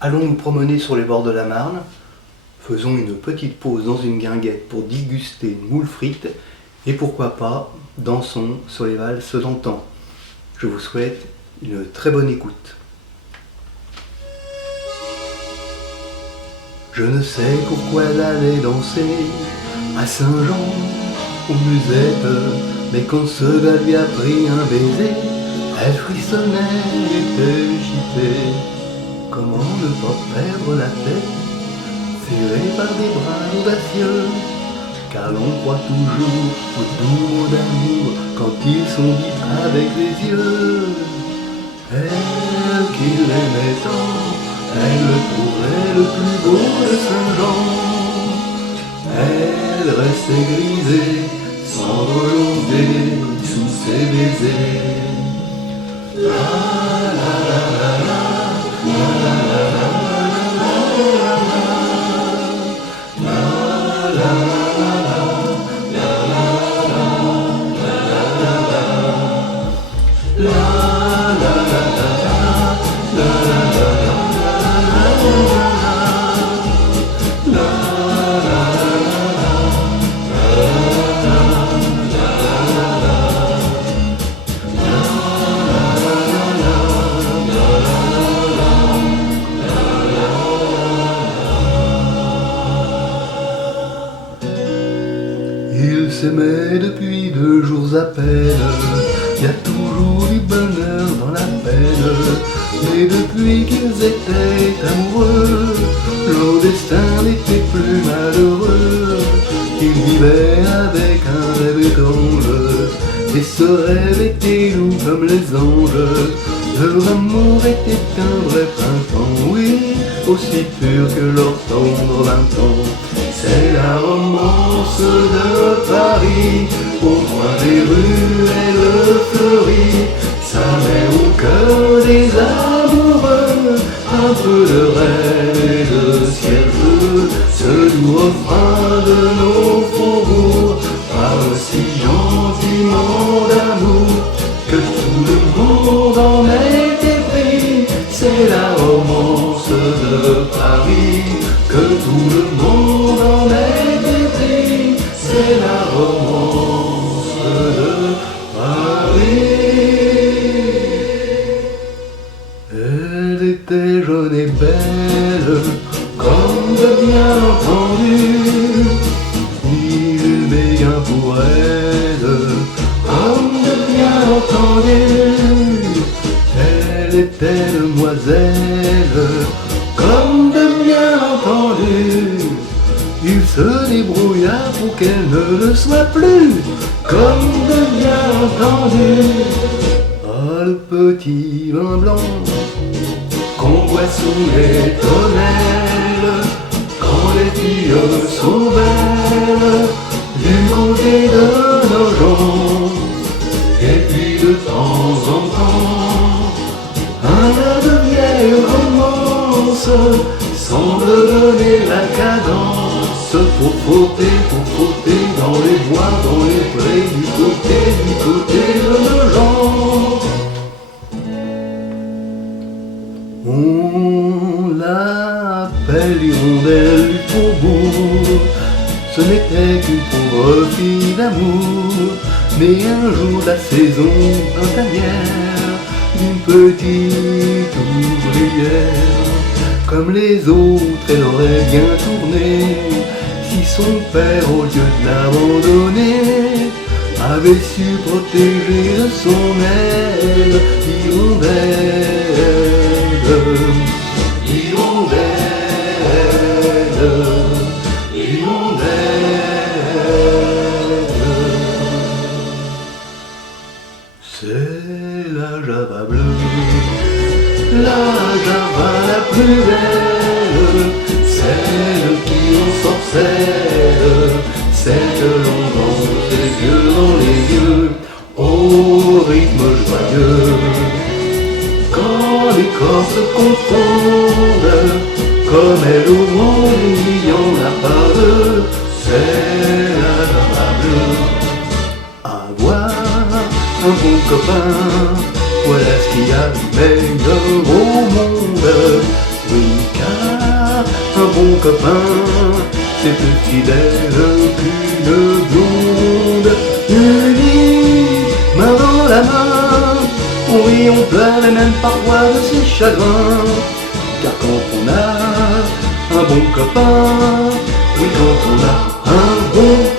Allons nous promener sur les bords de la Marne. Faisons une petite pause dans une guinguette pour déguster une moule frite. Et pourquoi pas, dansons sur les valses d'antan. Je vous souhaite une très bonne écoute. Je ne sais pourquoi elle allait danser à Saint-Jean, aux musettes, mais quand ce gars lui a pris un baiser, elle frissonnait et était chipée. Comment ne pas perdre la tête, serrée par des bras audacieux, car l'on croit toujours aux doux mots d'amour quand ils sont dits avec les yeux. Elle qui l'aimait tant, elle le trouvait le plus beau de Saint-Jean. Elle restait grisée, sans volonté, sous ses baisers. La la la la la, la la la la la la la la Ils s'aimaient depuis 2 jours à peine, y a toujours du bonheur dans la peine. Mais depuis qu'ils étaient amoureux, leur destin n'était plus malheureux. Ils vivaient avec un rêve étrange, et ce rêve était doux comme les anges. Leur amour était un vrai printemps, oui, aussi pur que leur tendre 20 ans. C'est la romance de Paris, au coin des rues elle fleurit. Ça met au cœur des amoureux un peu de rêve et de ciel bleu. Ce doux refrain de nos faubourgs parle si gentiment d'amour que tout le monde en est épris. C'est la romance de Paris, que tout le monde en est épris. C'est la romance de Paris. Elle était jeune et belle, comme de bien entendu. Il aimait bien pour elle, comme de bien entendu. Elle était demoiselle, comme de bien entendu. Il se débrouilla pour qu'elle ne le soit plus, comme de bien entendu. Ah, le petit vin blanc qu'on boit sous les tonnelles, quand les filles sont belles, du côté de nos gens. Et puis de temps en temps, un air de vieille romance semble donner la cadence pour frotter dans les bois, dans les prés, du côté de nos gens. On l'appelle l'hirondelle du faubourg. Ce n'était qu'une pauvre fille d'amour, mais un jour la saison printanière d'une petite ouvrière. Comme les autres, elle aurait bien tourné si son père, au lieu de l'abandonner, avait su protéger de son aile l'hirondelle, l'hirondelle, l'hirondelle. C'est la java bleue, la java la plus belle, celle qui ensorcelle, celle que l'on danse les yeux dans les yeux, au rythme joyeux. Quand les corps se confondent, comme elle au monde, il n'y en a pas deux, c'est la java bleue. Avoir un bon copain, voilà ce qu'il y a de meilleur au monde. Oui, car un bon copain, c'est plus fidèle qu'une blonde. Unis, main dans la main, on rit, on pleure et même parfois de ses chagrins. Car quand on a un bon copain, oui, quand on a un bon